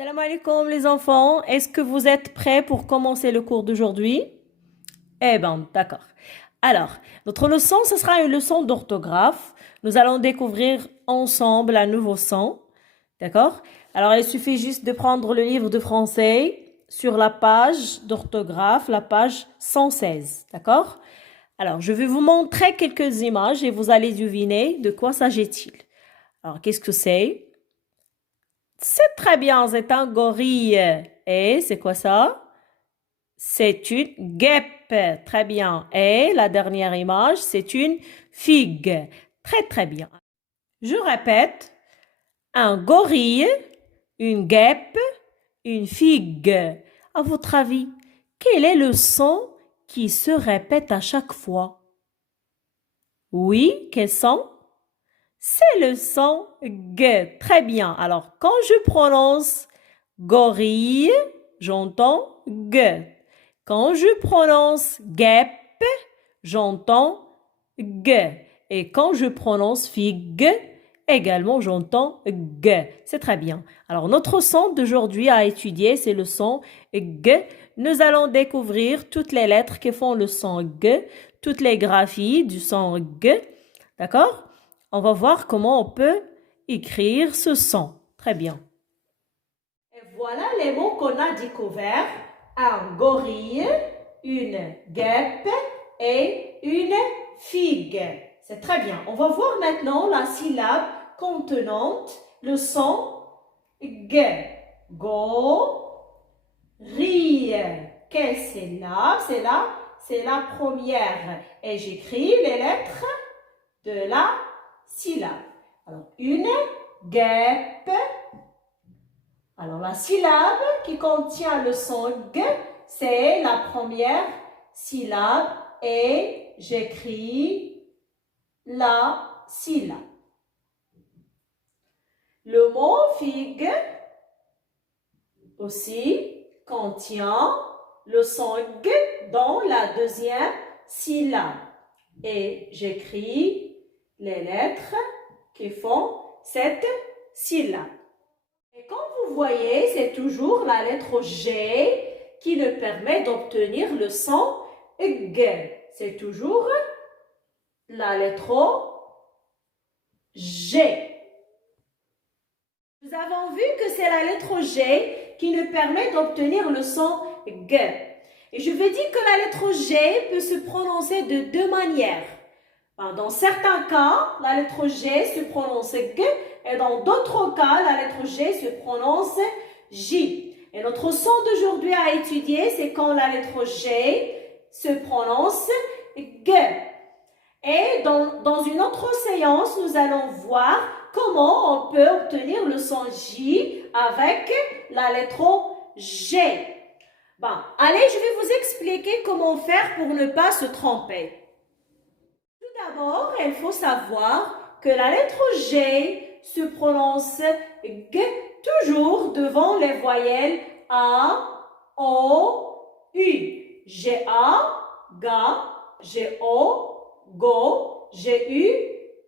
Salam alaikum les enfants, est-ce que vous êtes prêts pour commencer le cours d'aujourd'hui? Eh bien, d'accord. Alors, notre leçon, ce sera une leçon d'orthographe. Nous allons découvrir ensemble un nouveau son. D'accord? Alors, il suffit juste de prendre le livre de français sur la page d'orthographe, la page 116. D'accord? Alors, je vais vous montrer quelques images et vous allez deviner de quoi s'agit-il. Alors, qu'est-ce que c'est? C'est très bien, c'est un gorille. Et c'est quoi ça? C'est une guêpe. Très bien. Et la dernière image, c'est une figue. Très, très bien. Je répète, un gorille, une guêpe, une figue. À votre avis, quel est le son qui se répète à chaque fois? Oui, quel son? C'est le son G. Très bien. Alors, quand je prononce gorille, j'entends G. Quand je prononce guêpe, j'entends G. Et quand je prononce figue, également, j'entends G. C'est très bien. Alors, notre son d'aujourd'hui à étudier, c'est le son G. Nous allons découvrir toutes les lettres qui font le son G, toutes les graphies du son G. D'accord? On va voir comment on peut écrire ce son. Très bien. Et voilà les mots qu'on a découverts. Un gorille, une guêpe et une figue. C'est très bien. On va voir maintenant la syllabe contenante le son G. Gorille. Quelle syllabe? C'est la première. Et j'écris les lettres de la syllabe. Alors, une guêpe. Alors, la syllabe qui contient le son G, c'est la première syllabe et j'écris la syllabe. Le mot figue aussi contient le son G dans la deuxième syllabe et j'écris les lettres qui font cette syllabe. Et comme vous voyez, c'est toujours la lettre G qui nous permet d'obtenir le son G. C'est toujours la lettre G. Nous avons vu que c'est la lettre G qui nous permet d'obtenir le son G. Et je vais dire que la lettre G peut se prononcer de deux manières. Dans certains cas, la lettre G se prononce G et dans d'autres cas, la lettre G se prononce J. Et notre son d'aujourd'hui à étudier, c'est quand la lettre G se prononce G. Et dans une autre séance, nous allons voir comment on peut obtenir le son J avec la lettre G. Bon, allez, je vais vous expliquer comment faire pour ne pas se tromper. D'abord, il faut savoir que la lettre G se prononce G toujours devant les voyelles A, O, U. G-A, Ga, G-O, Go, G-U,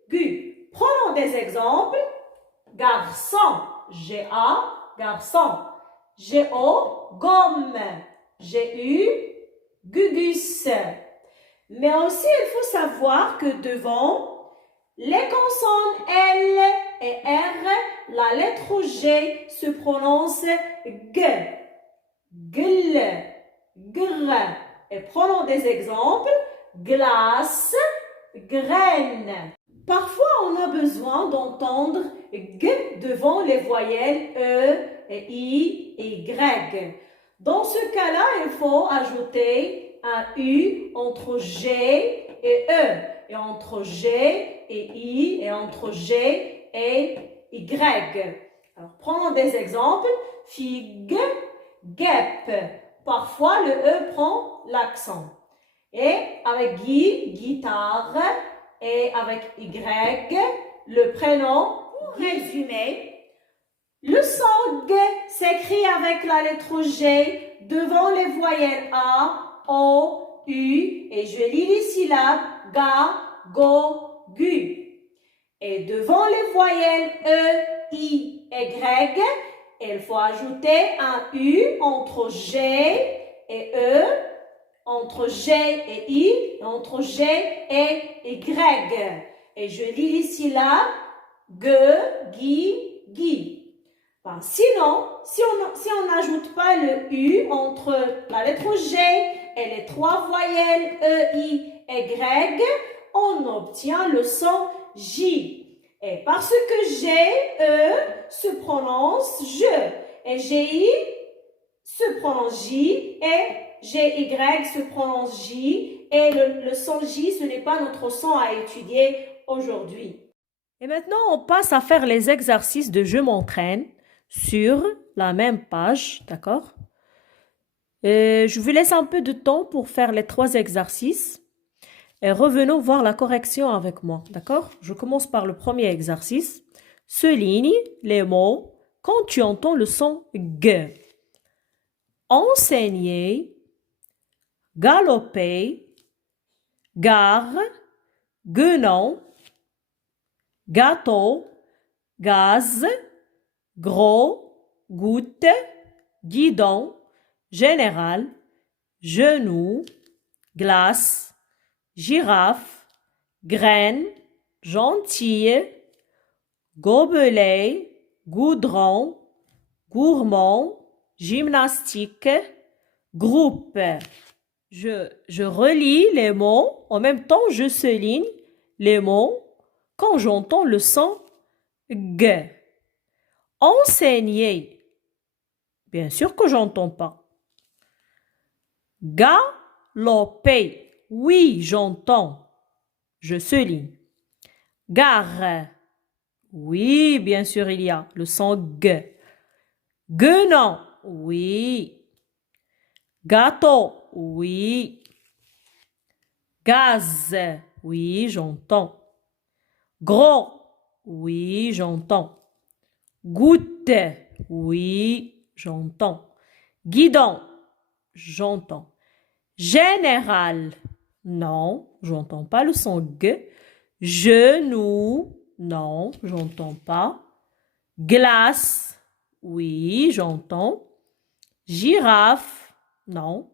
Gu. Prenons des exemples. Garçon, G-A, garçon. G-O, gomme. G-U, gugus. Mais aussi, il faut savoir que devant les consonnes L et R, la lettre G se prononce G, gl, gr. Et prenons des exemples. Glace, graine. Parfois, on a besoin d'entendre G devant les voyelles E, et I et Y. Dans ce cas-là, il faut ajouter un U entre G et E, et entre G et I, et entre G et Y. Alors, prenons des exemples. Figue, guêpe. Parfois, le E prend l'accent. Et avec Guy, guitare, et avec Y, le prénom. Pour résumer, le son G s'écrit avec la lettre G devant les voyelles A, O, U, et je lis les syllabes Ga, Go, Gu. Et devant les voyelles E, I, Y, il faut ajouter un U entre G et E, entre G et I, entre G et Y. Et je lis ici là, G, Gi, Gi. Ben, sinon, si on n'ajoute pas le U entre la lettre G et les trois voyelles E, I, Y, on obtient le son J. Et parce que G, E se prononce je, et GI se prononce J, et GY se prononce J, et le son J, ce n'est pas notre son à étudier aujourd'hui. Et maintenant, on passe à faire les exercices de Je m'entraîne sur la même page, d'accord? Je vous laisse un peu de temps pour faire les 3 exercices. Et revenons voir la correction avec moi, d'accord? Je commence par le premier exercice. Souligne les mots quand tu entends le son G. Enseigner, galoper, gare, guenon, gâteau, gaz, gros, goutte, guidon, général, genou, glace, girafe, graine, gentille, gobelet, goudron, gourmand, gymnastique, groupe. Je relis les mots, en même temps je souligne les mots quand j'entends le son G. Enseigner, bien sûr que j'entends pas. Galoper, oui, j'entends. Je souligne. Gare. Oui, bien sûr, il y a le son G. Guenon. Oui. Gâteau. Oui. Gaz. Oui, j'entends. Gros. Oui, j'entends. Goutte. Oui, j'entends. Guidon. J'entends. Général. Non, j'entends pas le son G. Genou. Non, j'entends pas. Glace. Oui, j'entends. Girafe. Non.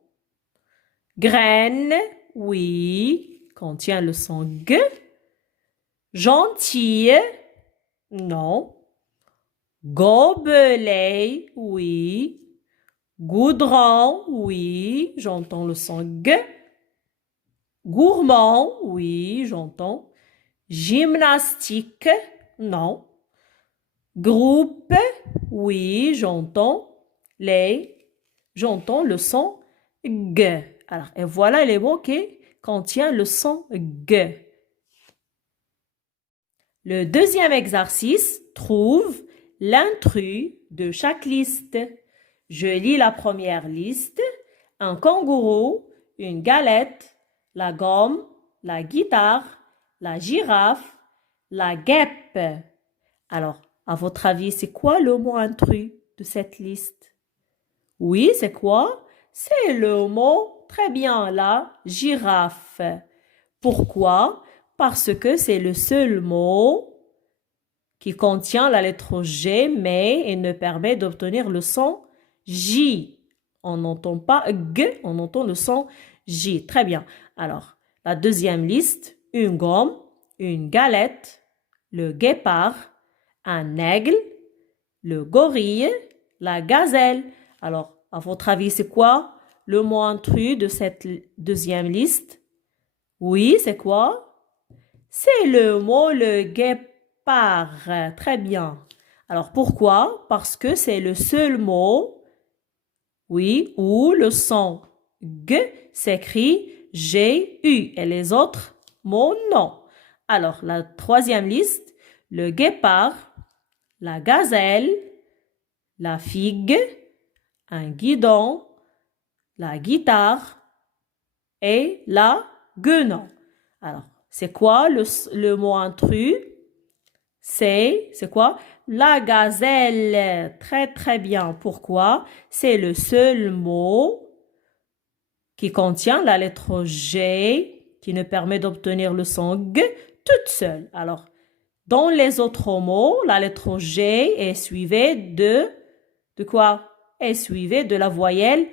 Graine. Oui, contient le son G. Gentille. Non. Gobelet. Oui. Goudron. Oui, j'entends le son G. Gourmand, oui, j'entends. Gymnastique, non. Groupe, oui, j'entends. J'entends le son G. Alors, et voilà les mots qui contiennent le son G. Le deuxième exercice trouve l'intrus de chaque liste. Je lis la première liste. Un kangourou, une galette, la gomme, la guitare, la girafe, la guêpe. Alors, à votre avis, c'est quoi le mot intrus de cette liste? Oui, c'est quoi? C'est le mot, très bien, la girafe. Pourquoi? Parce que c'est le seul mot qui contient la lettre G, mais il ne permet d'obtenir le son J. On n'entend pas G, on entend le son J. Très bien. Alors, la deuxième liste, une gomme, une galette, le guépard, un aigle, le gorille, la gazelle. Alors, à votre avis, c'est quoi le mot intrus de cette deuxième liste? Oui, c'est quoi? C'est le mot le guépard. Très bien. Alors, pourquoi? Parce que c'est le seul mot, oui, où le son G s'écrit G-U et les autres mots non. Alors, la troisième liste, le guépard, la gazelle, la figue, un guidon, la guitare et la guenon. Alors, c'est quoi le mot intrus? C'est quoi? La gazelle. Très, très bien. Pourquoi? C'est le seul mot qui contient la lettre G, qui nous permet d'obtenir le son G toute seule. Alors, dans les autres mots, la lettre G est suivie de de quoi? Est suivi de la voyelle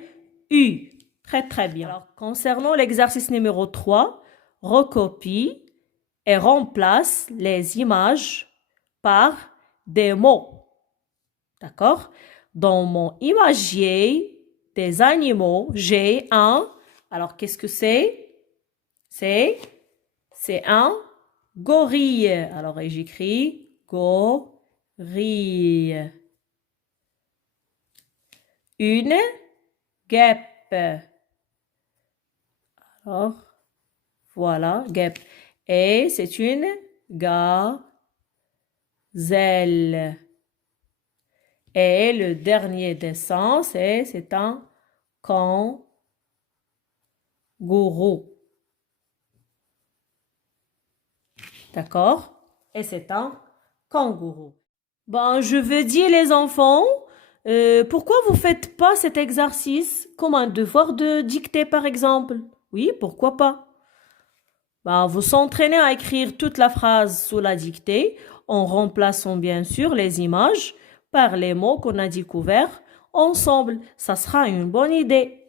U. Très, très bien. Alors, concernant l'exercice numéro 3, recopie et remplace les images par des mots. D'accord? Dans mon imagier des animaux, j'ai un. Alors, qu'est-ce que c'est? C'est un gorille. Alors, j'écris gorille. Une guêpe. Alors, voilà, guêpe. Et c'est une gazelle. Et le dernier dessin, c'est un kangourou. D'accord? Et c'est un kangourou. Ben, je veux dire, les enfants, pourquoi vous ne faites pas cet exercice comme un devoir de dictée, par exemple? Oui, pourquoi pas? Ben, vous s'entraînez à écrire toute la phrase sous la dictée en remplaçant bien sûr les images par les mots qu'on a découverts ensemble. Ça sera une bonne idée.